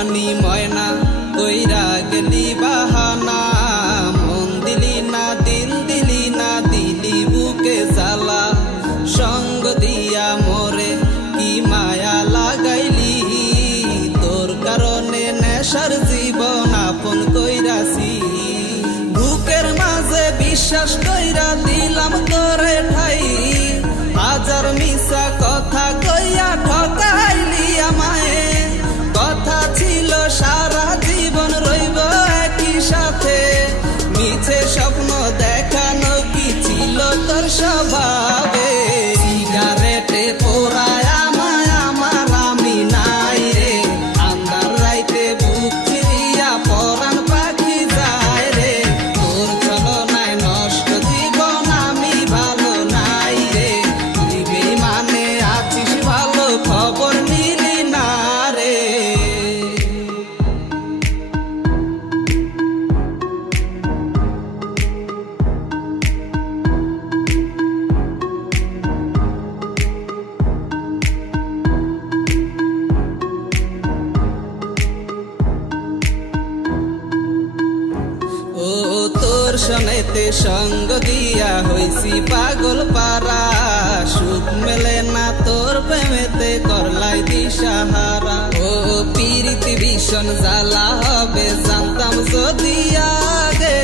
পানি ময়না কইরা গেলি বাহানা, মন দিলি না দিল দিলি না দিলি বুকে জ্বালা, সঙ্গ দিয়া মোরে কি মায়া লাগাইলি, তোর কারণে নেশার জীবন আপন কইরাছি, বুকের মাঝে বিশ্বাস কইরা দিলাম তোরে ঠাই, হাজার মিছা কথা কইয়া ঠকাইলি আমায়, কথা ছিল সারা জীবন রইব একই সাথে, মিছে স্বপ্ন দেখানো কি ছিল তোর স্বভাবে, সিগারেটে পোড়ায় আমায় আমার আমি নাই রে, আন্ধার রাইতে বুক চিরিয়া পরাণ পাখি যায় রে, তোর ছলনায় নষ্ট জীবন আমি ভালো নাই রে, তুই বেইমানে আছিস ভালো খবর নিলি না রে। ও তোর সনেতে সঙ্গ দিয়া হইছি পাগল পারা, সুখ মেলে না তোর প্রেমেতে করলাই দিশাহারা, ও পীড়িত ভীষণ জ্বালা হবে জানতাম যদি আগে,